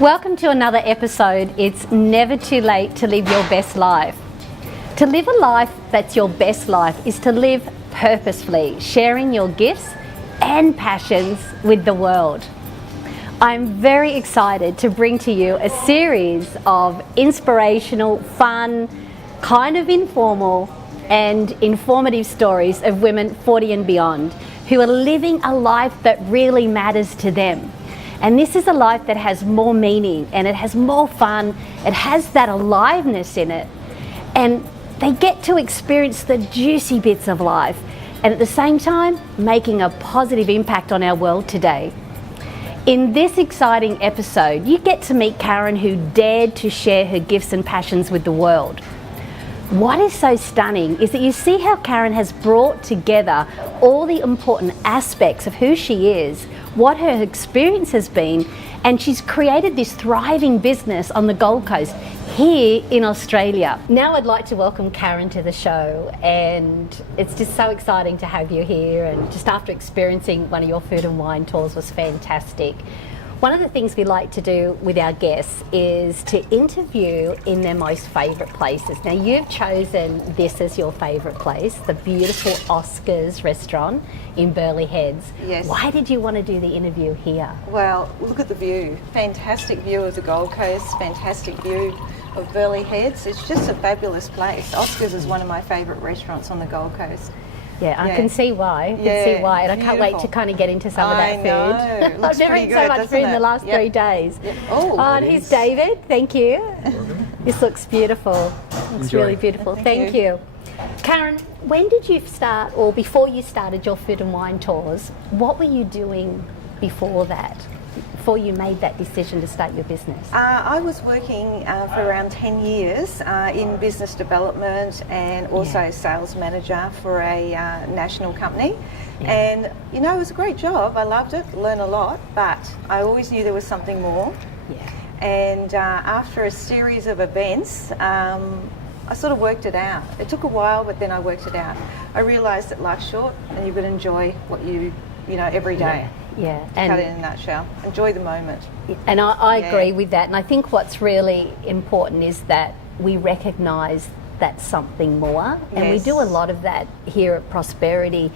Welcome to another episode. It's never too late to live your best life. To live a life that's your best life is to live purposefully, sharing your gifts and passions with the world. I'm very excited to bring to you a series of inspirational, fun, kind of informal and informative stories of women 40 and beyond who are living a life that really matters to them. And this is a life that has more meaning and it has more fun, it has that aliveness in it. And they get to experience the juicy bits of life and at the same time making a positive impact on our world today. In this exciting episode, you get to meet Karen, who dared to share her gifts and passions with the world. What is so stunning is that you see how Karen has brought together all the important aspects of who she is, what her experience has been, and she's created this thriving business on the Gold Coast here in Australia. Now I'd like to welcome Karen to the show, and it's just so exciting to have you here, and just after experiencing one of your food and wine tours was fantastic. One of the things we like to do with our guests is to interview in their most favourite places. Now you've chosen this as your favourite place, the beautiful Oscar's restaurant in Burleigh Heads. Yes. Why did you want to do the interview here? Well, look at the view. Fantastic view of the Gold Coast, fantastic view of Burleigh Heads. It's just a fabulous place. Oscar's is one of my favourite restaurants on the Gold Coast. Yeah, I can see why. And I can't wait to kind of get into some of that food. I've never eaten so much food in the last 3 days. Yep. And here's David. Thank you. This looks beautiful. It's really beautiful. Thank you. Karen, when did you start, or before you started your food and wine tours, what were you doing before that? Before you made that decision to start your business? I was working for around 10 years in business development and also sales manager for a national company. And, you know, it was a great job. I loved it, learned a lot, but I always knew there was something more. And after a series of events, I sort of worked it out. It took a while, but then I worked it out. I realised that life's short and you've got to enjoy what you know, every day. And cut it in a nutshell. Enjoy the moment. And I agree with that. And I think what's really important is that we recognise that's something more. And we do a lot of that here at Prosperity,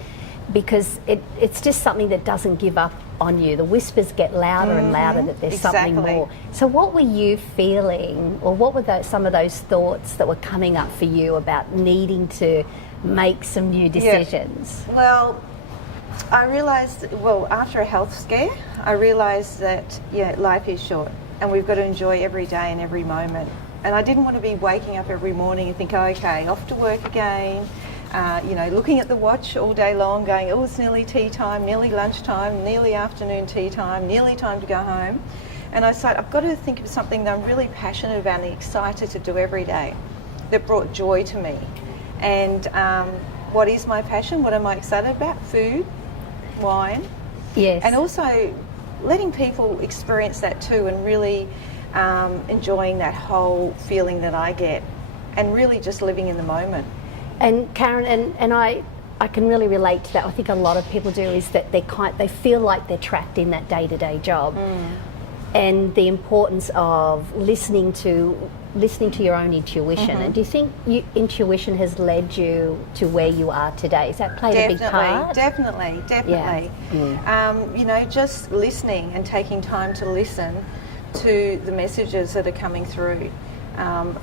because it's just something that doesn't give up on you. The whispers get louder and louder that there's something more. So what were you feeling, or what were some of those thoughts that were coming up for you about needing to make some new decisions? Well, I realised, after a health scare, I realised that, life is short and we've got to enjoy every day and every moment. And I didn't want to be waking up every morning and think, okay, off to work again, looking at the watch all day long, going, oh, it's nearly tea time, nearly lunchtime, nearly afternoon tea time, nearly time to go home. And I said, I've got to think of something that I'm really passionate about and excited to do every day that brought joy to me. And what is my passion? What am I excited about? Food, wine. Yes. And also letting people experience that too, and really enjoying that whole feeling that I get, and really just living in the moment. And Karen, and I can really relate to that. I think a lot of people do, is that they feel like they're trapped in that day-to-day job. And the importance of listening to your own intuition. And do you think intuition has led you to where you are today? Has that played a big part? Definitely. Just listening and taking time to listen to the messages that are coming through.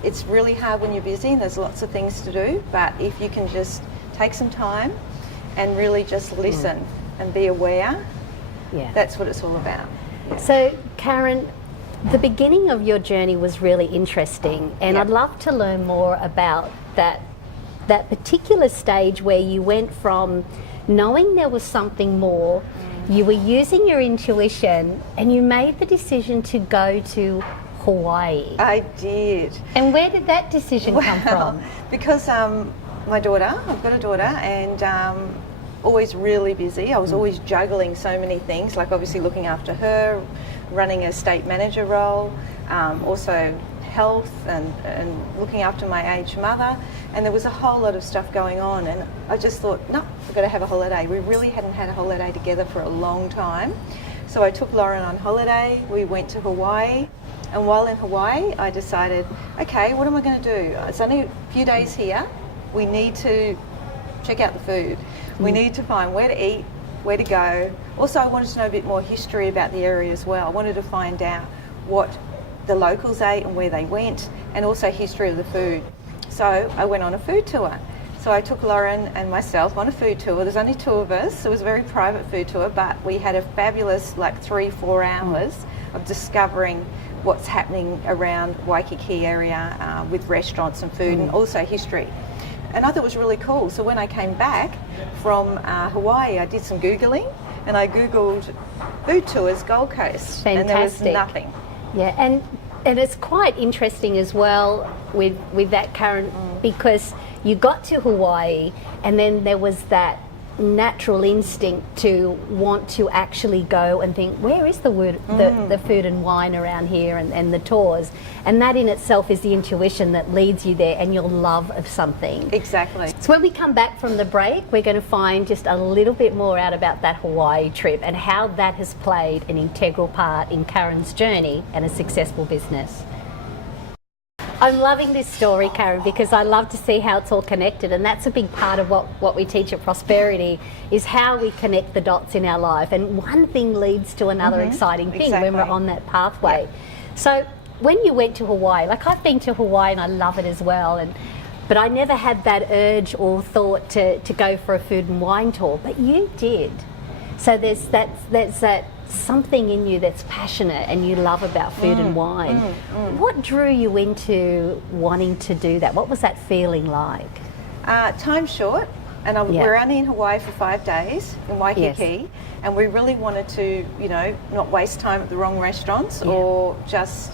It's really hard when you're busy and there's lots of things to do, but if you can just take some time and really just listen and be aware, that's what it's all about. So, Karen, the beginning of your journey was really interesting, and I'd love to learn more about that particular stage where you went from knowing there was something more, you were using your intuition, and you made the decision to go to Hawaii. I did. And where did that decision come from? Because my daughter, I've got a daughter, and always really busy. I was always juggling so many things, like obviously looking after her, running a state manager role, also health and looking after my aged mother, and there was a whole lot of stuff going on, and I just thought, no, we've got to have a holiday. We really hadn't had a holiday together for a long time. So I took Lauren on holiday, we went to Hawaii, and while in Hawaii I decided, okay, what am I going to do? It's only a few days here, we need to check out the food. We need to find where to eat, where to go. Also, I wanted to know a bit more history about the area as well. I wanted to find out what the locals ate and where they went, and also history of the food. So I went on a food tour. So I took Lauren and myself on a food tour. There's only two of us. It was a very private food tour, but we had a fabulous 3-4 hours of discovering what's happening around Waikiki area with restaurants and food and also history. And I thought it was really cool. So when I came back from Hawaii, I did some Googling and I Googled food tours Gold Coast. Fantastic. And there was nothing. Yeah, and it's quite interesting as well with that, Karen, because you got to Hawaii and then there was that natural instinct to want to actually go and think, where is the food and wine around here and the tours? And that in itself is the intuition that leads you there and your love of something. Exactly. So when we come back from the break, we're going to find just a little bit more out about that Hawaii trip and how that has played an integral part in Karen's journey and a successful business. I'm loving this story, Karen, because I love to see how it's all connected, and that's a big part of what we teach at Prosperity is how we connect the dots in our life, and one thing leads to another exciting thing when we're on that pathway. Yeah. So when you went to Hawaii, like I've been to Hawaii and I love it as well, but I never had that urge or thought to go for a food and wine tour, but you did. So there's that something in you that's passionate and you love about food and wine. What drew you into wanting to do that? What was that feeling like? Time short, and we're only in Hawaii for 5 days in Waikiki, and we really wanted to, not waste time at the wrong restaurants or just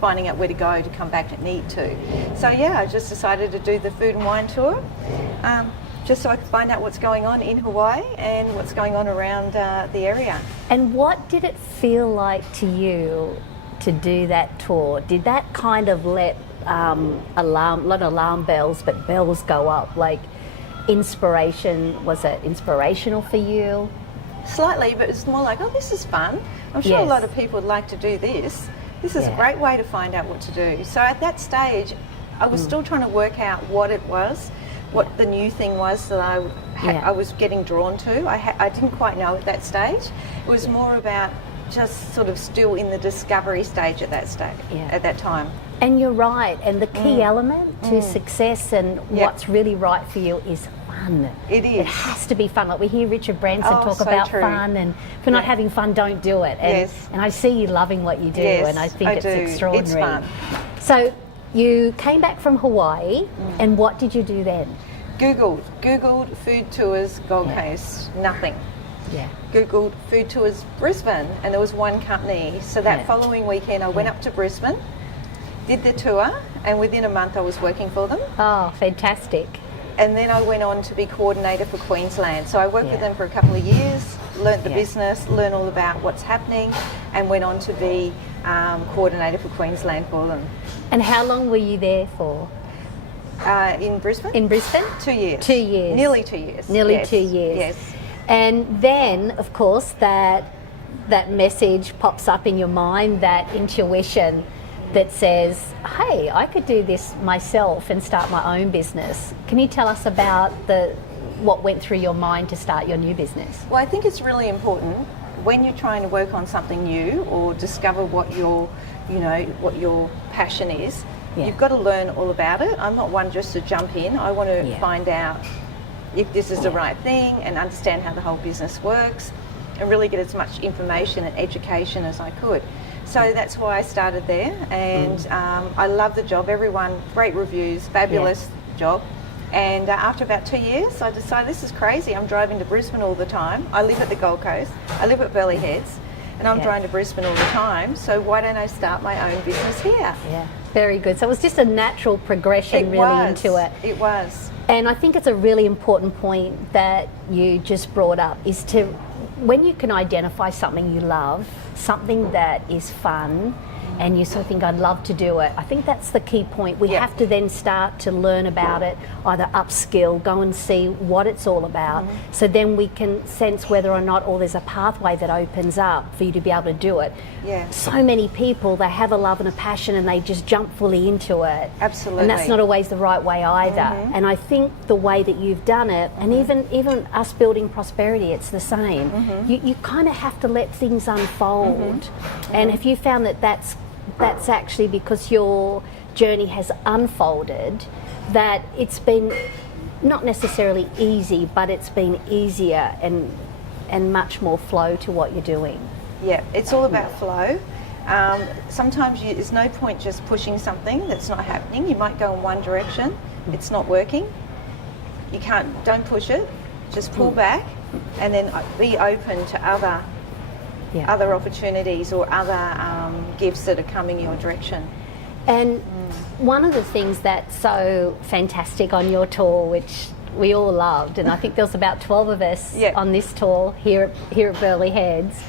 finding out where to go to come back and eat to. So I just decided to do the food and wine tour. Just so I could find out what's going on in Hawaii and what's going on around the area. And what did it feel like to you to do that tour? Did that kind of let not alarm bells, but bells go up? Like inspiration, was it inspirational for you? Slightly, but it's more like, oh, this is fun. I'm sure a lot of people would like to do this. This is a great way to find out what to do. So at that stage, I was still trying to work out what it was, what the new thing was that I was getting drawn to. I didn't quite know at that stage. It was more about just sort of still in the discovery stage at that time. And you're right. And the key element to success and what's really right for you is fun. It is. It has to be fun. Like we hear Richard Branson talk so about true. fun, and if you're not having fun, don't do it. And, and I see you loving what you do, and I think it's extraordinary. It's fun. So you came back from Hawaii, and what did you do then? Googled food tours Gold Coast, nothing. Googled food tours Brisbane, and there was one company. So that following weekend I went up to Brisbane, did the tour, and within a month I was working for them. Oh, fantastic. And then I went on to be coordinator for Queensland. So I worked with them for a couple of years, learnt the business, learned all about what's happening, and went on to be coordinator for Queensland for them. And how long were you there for? In Brisbane? In Brisbane? 2 years. 2 years. Nearly 2 years. Nearly 2 years. Yes. And then, of course, that message pops up in your mind, that intuition that says, hey, I could do this myself and start my own business. Can you tell us about what went through your mind to start your new business? Well, I think it's really important when you're trying to work on something new or discover what your passion is. You've got to learn all about it. I'm not one just to jump in. I want to find out if this is the right thing and understand how the whole business works and really get as much information and education as I could. So that's why I started there, and I love the job. Everyone, great reviews, fabulous job. And after about 2 years, I decided this is crazy. I'm driving to Brisbane all the time. I live at the Gold Coast. I live at Burleigh Heads, and I'm driving to Brisbane all the time. So why don't I start my own business here? Yeah, very good. So it was just a natural progression into it. It was. And I think it's a really important point that you just brought up, is to, when you can identify something you love, something that is fun, and you sort of think, I'd love to do it. I think that's the key point. We have to then start to learn about it, either upskill, go and see what it's all about, so then we can sense whether or not, or there's a pathway that opens up for you to be able to do it. So many people, they have a love and a passion and they just jump fully into it. Absolutely. And that's not always the right way either. And I think the way that you've done it, and even us building prosperity, it's the same. You kind of have to let things unfold. And have you found that that's actually because your journey has unfolded, that it's been not necessarily easy, but it's been easier and much more flow to what you're doing? Yeah, it's all about flow. Sometimes there's no point just pushing something that's not happening. You might go in one direction, it's not working. Don't push it, just pull back and then be open to other opportunities or other gifts that are coming your direction. And one of the things that's so fantastic on your tour, which we all loved, and I think there was about 12 of us on this tour here at Burleigh Heads,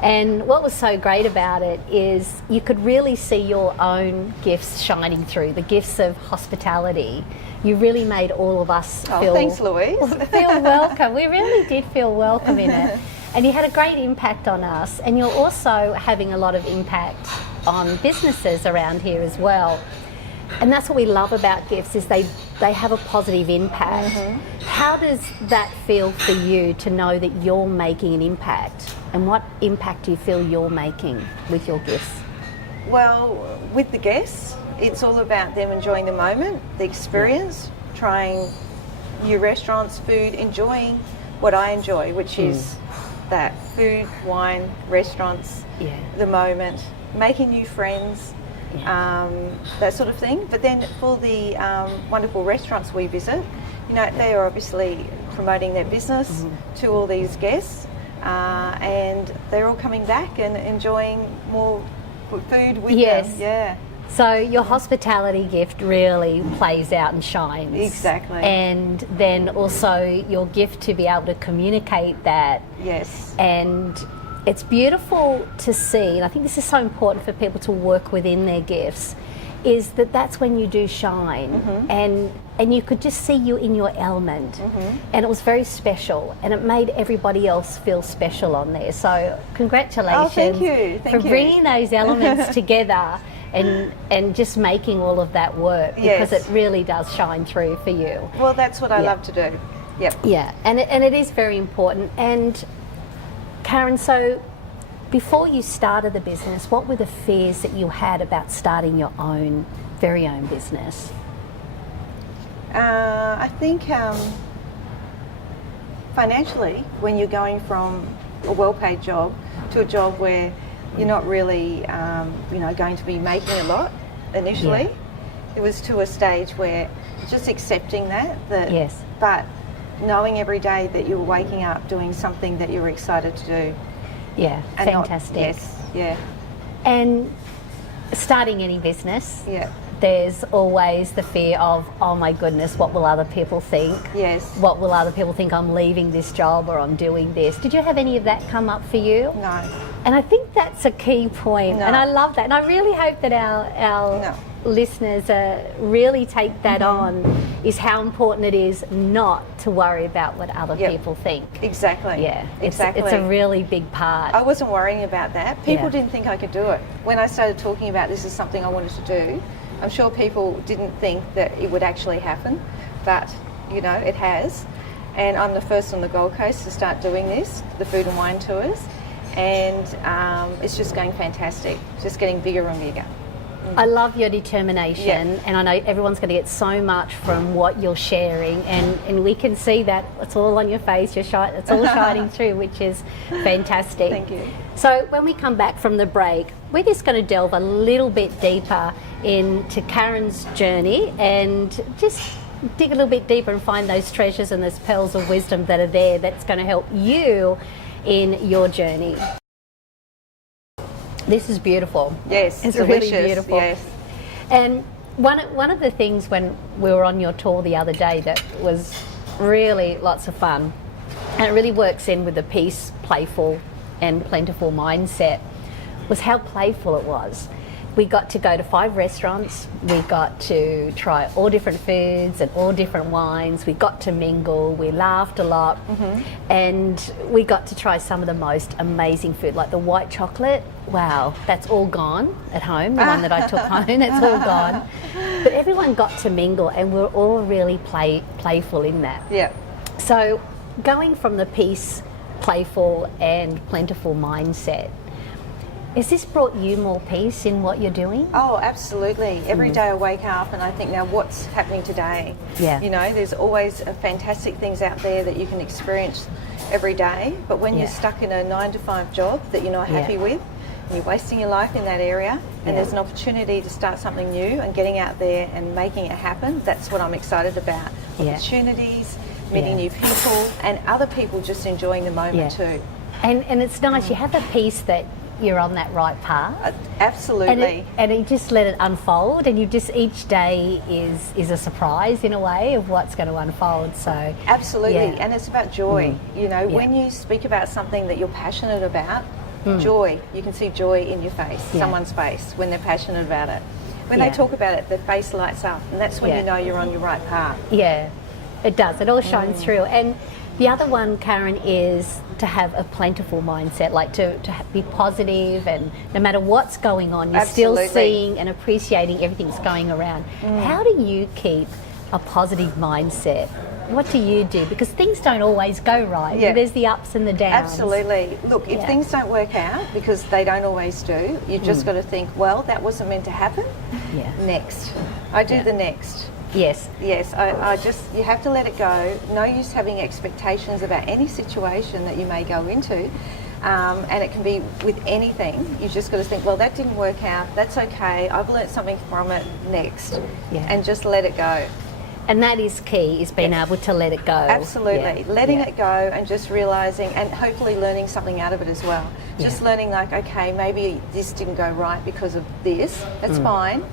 and what was so great about it is you could really see your own gifts shining through, the gifts of hospitality. You really made all of us feel... Thanks, Louise. ...feel welcome. We really did feel welcome in it. And you had a great impact on us, and you're also having a lot of impact on businesses around here as well. And that's what we love about gifts, is they have a positive impact. How does that feel for you to know that you're making an impact? And what impact do you feel you're making with your gifts? Well, with the guests, it's all about them enjoying the moment, the experience, trying new restaurants, food, enjoying what I enjoy, which is that food, wine, restaurants, the moment, making new friends, that sort of thing. But then for the wonderful restaurants we visit, they are obviously promoting their business to all these guests, and they're all coming back and enjoying more food with them. Yeah. So your hospitality gift really plays out and shines. Exactly. And then also your gift to be able to communicate that. Yes. And it's beautiful to see, and I think this is so important for people to work within their gifts, is that's when you do shine. And you could just see you in your element. And it was very special, and it made everybody else feel special on there. So congratulations thank you. for bringing those elements together and just making all of that work, because it really does shine through for you. Well, that's what I love to do. Yeah, and it is very important. And Karen, so before you started the business, what were the fears that you had about starting your very own business? I think financially, when you're going from a well-paid job to a job where you're not really, going to be making a lot initially, it was to a stage where just accepting that, but knowing every day that you were waking up doing something that you were excited to do. Yeah, and fantastic. Yes. And starting any business, there's always the fear of, oh my goodness, what will other people think? Yes. What will other people think I'm leaving this job or I'm doing this? Did you have any of that come up for you? No. And I think that's a key point, No. and I love that. And I really hope that our No. listeners really take that on, is how important it is not to worry about what other Yep. people think. Exactly. Yeah, exactly. It's a really big part. I wasn't worrying about that. People Yeah. didn't think I could do it. When I started talking about this is something I wanted to do, I'm sure people didn't think that it would actually happen, but it has. And I'm the first on the Gold Coast to start doing this, the food and wine tours, and it's just going fantastic. It's just getting bigger and bigger. I love your determination, and I know everyone's going to get so much from what you're sharing, and we can see that it's all on your face. It's all shining through, which is fantastic. Thank you. So when we come back from the break, we're just going to delve a little bit deeper into Karen's journey and just dig a little bit deeper and find those treasures and those pearls of wisdom that are there that's going to help you in your journey. This is beautiful. Yes, it's delicious. really beautiful. Yes. And one of the things when we were on your tour the other day that was really lots of fun, and it really works in with the peace, playful and plentiful mindset, was how playful it was. We got to go to 5 restaurants. We got to try all different foods and all different wines. We got to mingle. We laughed a lot. And we got to try some of the most amazing food, like the white chocolate. Wow, that's all gone at home, the one that I took home, that's all gone. But everyone got to mingle, and we're all really playful in that. Yeah. So going from the peace, playful and plentiful mindset, has this brought you more peace in what you're doing? Oh, absolutely. Every day I wake up and I think, now what's happening today? Yeah. You know, there's always fantastic things out there that you can experience every day. But when you're stuck in a 9-to-5 job that you're not happy with, and you're wasting your life in that area, and there's an opportunity to start something new and getting out there and making it happen, that's what I'm excited about. Opportunities, meeting new people, and other people just enjoying the moment too. And it's nice, you have a peace that you're on that right path. Absolutely. And you just let it unfold, and you just, each day is a surprise in a way of what's going to unfold. So absolutely. And it's about joy. You know, when you speak about something that you're passionate about, joy, you can see joy in your face, someone's face, when they're passionate about it. When they talk about it, their face lights up, and that's when you know you're on your right path. Yeah, it does. It all shines through. And the other one, Karen, is to have a plentiful mindset, like to be positive, and no matter what's going on, you're still seeing and appreciating everything that's going around. How do you keep a positive mindset? What do you do? Because things don't always go right. There's the ups and the downs. Absolutely. Look, if things don't work out, because they don't always do, you just got to think, well, that wasn't meant to happen. Next. I do the next. Yes. Yes, I just, you have to let it go. No use having expectations about any situation that you may go into. And it can be with anything. You just got to think, well, that didn't work out. That's okay. I've learnt something from it. Next. And just let it go. And that is key, is being able to let it go. Absolutely. Letting it go and just realising, and hopefully learning something out of it as well. Just learning, like, okay, maybe this didn't go right because of this. That's fine.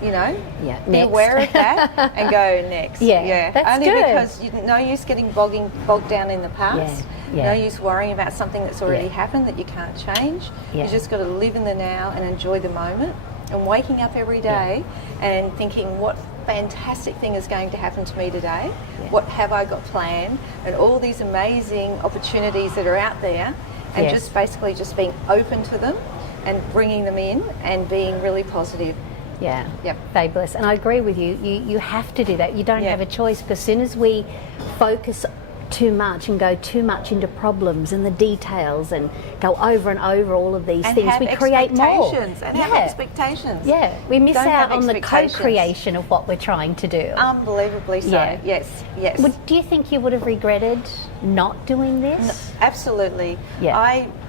You know, be aware of that and go next. That's only good. Because no use getting bogged down in the past. No use worrying about something that's already happened that you can't change. You just got to live in the now and enjoy the moment. And waking up every day and thinking, what fantastic thing is going to happen to me today? What have I got planned? And all these amazing opportunities that are out there, and just basically just being open to them and bringing them in and being really positive. Fabulous. And I agree with you. You have to do that. You don't have a choice, because as soon as we focus too much and go too much into problems and the details and go over and over all of these things, we create more. And have expectations. We miss out on the co-creation of what we're trying to do. Unbelievably so. Yes. Do you think you would have regretted not doing this? Absolutely.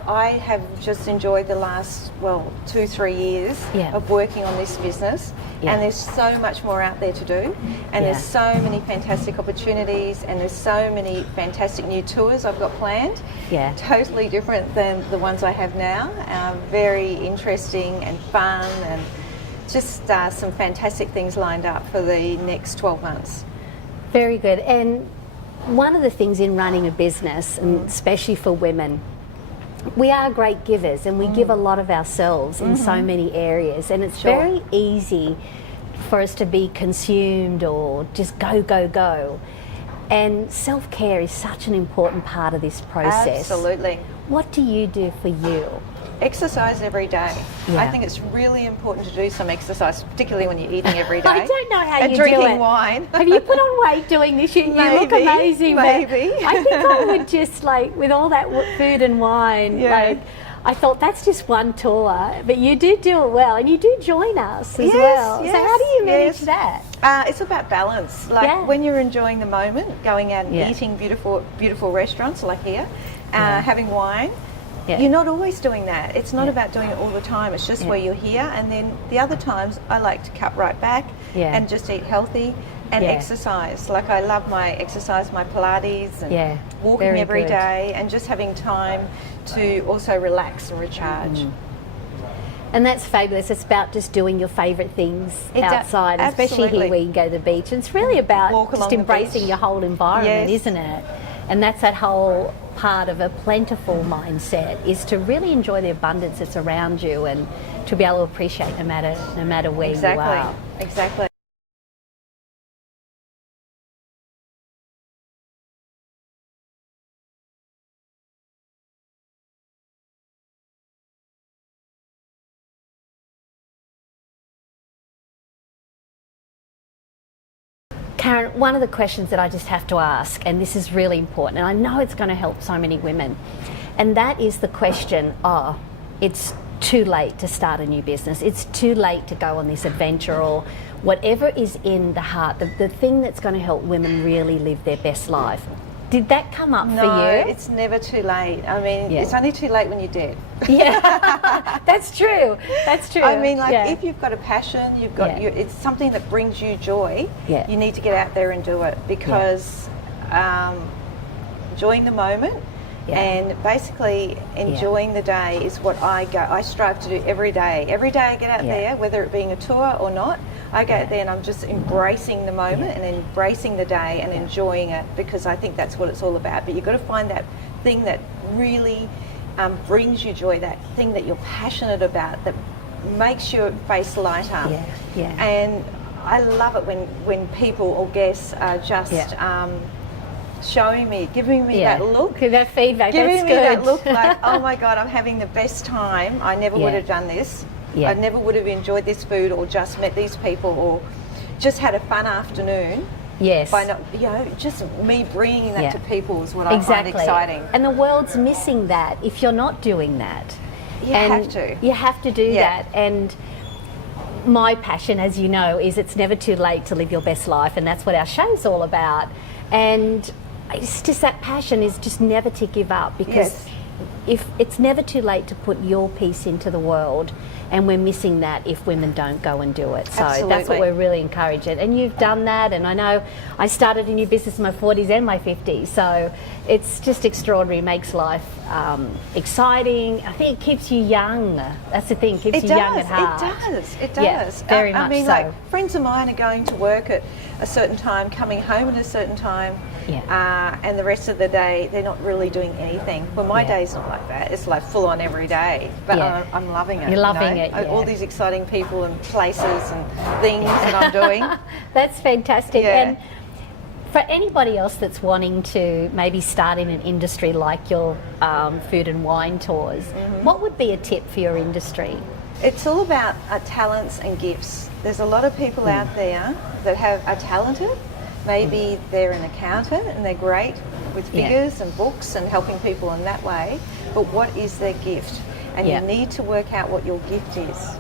I have just enjoyed the last 2-3 years of working on this business, and there's so much more out there to do, and there's so many fantastic opportunities, and there's so many fantastic new tours I've got planned. Totally different than the ones I have now. Very interesting and fun, and just some fantastic things lined up for the next 12 months. Very good. And one of the things in running a business, and especially for women, we are great givers, and we give a lot of ourselves in so many areas, and it's very easy for us to be consumed or just go. And self-care is such an important part of this process. Absolutely. What do you do for you? Exercise every day. I think it's really important to do some exercise, particularly when you're eating every day. I don't know how and you do it. Drinking wine. Have you put on weight doing this? You look amazing. Maybe. I think I would just, like, with all that food and wine, like, I thought that's just one tour, but you do it well, and you do join us as well. So how do you manage that? It's about balance. Like when you're enjoying the moment, going out and eating beautiful restaurants like here, having wine. You're not always doing that. It's not about doing it all the time. It's just where you're here, and then the other times I like to cut right back and just eat healthy and exercise. Like, I love my exercise, my Pilates, and walking every day, and just having time to also relax and recharge. And that's fabulous. It's about just doing your favourite things outside, especially here where you go to the beach. And it's really about just embracing your whole environment, isn't it? And that's that whole part of a plentiful mindset is to really enjoy the abundance that's around you and to be able to appreciate no matter where you are. Exactly. Karen, one of the questions that I just have to ask, and this is really important, and I know it's going to help so many women, and that is the question, it's too late to start a new business, it's too late to go on this adventure, or whatever is in the heart, the thing that's going to help women really live their best life. Did that come up for you? No, it's never too late. I mean, it's only too late when you're dead. Yeah, that's true. That's true. I mean, if you've got a passion, you've got it's something that brings you joy. Yeah. You need to get out there and do it because enjoying the moment and basically enjoying the day is what I strive to do every day. Every day I get out there, whether it being a tour or not, I go out there and I'm just embracing the moment and embracing the day and enjoying it because I think that's what it's all about. But you've got to find that thing that really brings you joy, that thing that you're passionate about, that makes your face light up. And I love it when people or guests are just showing me, giving me that look. That feedback, giving that's me good. that look like, oh my God, I'm having the best time. I never would have done this. I never would have enjoyed this food or just met these people or just had a fun afternoon. Yes. By not, just me bringing that to people is what I find exciting. And the world's missing that if you're not doing that. You have to. You have to do that. And my passion, as you know, is it's never too late to live your best life, and that's what our show's all about. And it's just that passion is just never to give up because if it's never too late to put your piece into the world, and we're missing that if women don't go and do it. So that's what we're really encouraging. And you've done that, and I know I started a new business in my 40s and my 50s, so it's just extraordinary, makes life exciting. I think it keeps you young. That's the thing, keeps you young at heart. It does. Yeah, very much I mean, so. like, friends of mine are going to work at a certain time, coming home at a certain time, and the rest of the day they're not really doing anything. Well, my day's not like that. It's like full on every day, but I'm loving it. You're loving it. All these exciting people and places and things that I'm doing. That's fantastic. And for anybody else that's wanting to maybe start in an industry like your food and wine tours, what would be a tip for your industry? It's all about talents and gifts. There's a lot of people out there that are talented. Maybe they're an accountant and they're great with figures and books and helping people in that way. But what is their gift? And you need to work out what your gift is.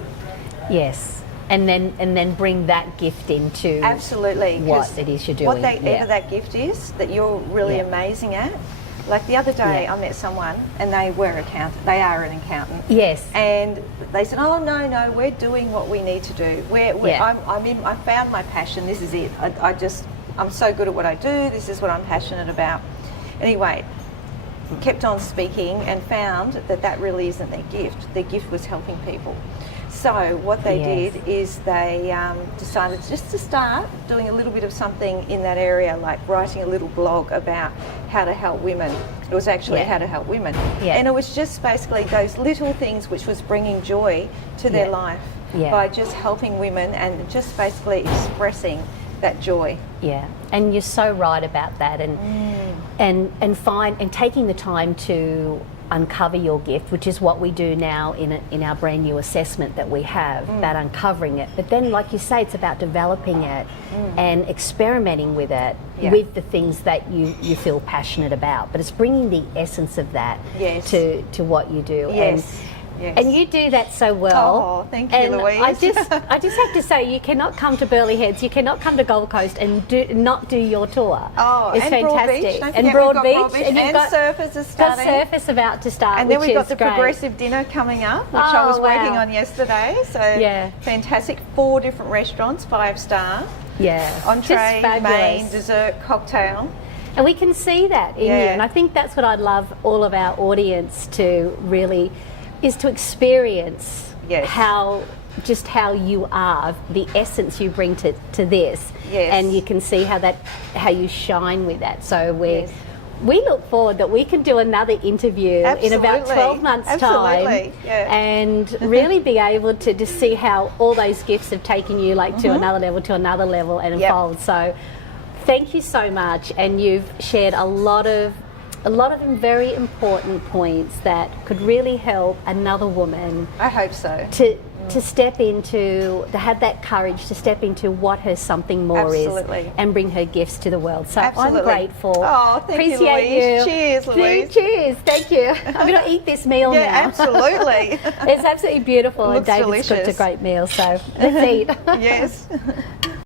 Yes. And then bring that gift into what it is you're doing. Whatever that gift is that you're really amazing at. Like the other day, I met someone and they were accountant. They are an accountant. Yes. And they said, "Oh no, we're doing what we need to do. I found my passion. This is it. I'm so good at what I do. This is what I'm passionate about." Anyway, kept on speaking and found that really isn't their gift. Their gift was helping people. So what they did is they decided just to start doing a little bit of something in that area, like writing a little blog about how to help women. It was actually how to help women. And it was just basically those little things which was bringing joy to their life by just helping women and just basically expressing that joy. Yeah, and you're so right about that, and taking the time to uncover your gift, which is what we do now in our brand new assessment that we have, about uncovering it. But then, like you say, it's about developing it and experimenting with it with the things that you feel passionate about. But it's bringing the essence of that to what you do. And you do that so well. Oh, thank you, Louise. I just have to say, you cannot come to Burleigh Heads, you cannot come to Gold Coast and not do your tour. Oh, it's and fantastic. Broad Beach. And Broad Beach. And you've got Surfers is starting. Got Surfers about to start, and then we've got the great. Progressive Dinner coming up, which I was working on yesterday. So fantastic. 4 different restaurants, 5-star. Yeah. Entree, main, dessert, cocktail. And we can see that in you. And I think that's what I'd love all of our audience to really is to experience how you are, the essence you bring to this, and you can see how you shine with that. So we look forward that we can do another interview in about 12 months' time, yeah. and really be able to just see how all those gifts have taken you like to another level and evolved. So thank you so much, and you've shared a lot of very important points that could really help another woman. I hope so. To step into, to have that courage to step into what her something more Absolutely. is, and bring her gifts to the world. So Absolutely. I'm grateful. Oh, thank you, Appreciate Louise. Cheers, Louise. Cheers. Thank you. I'm going to eat this meal Yeah, now. absolutely. It's absolutely beautiful, and Looks David's cooked a delicious. great meal. So let's eat. Yes.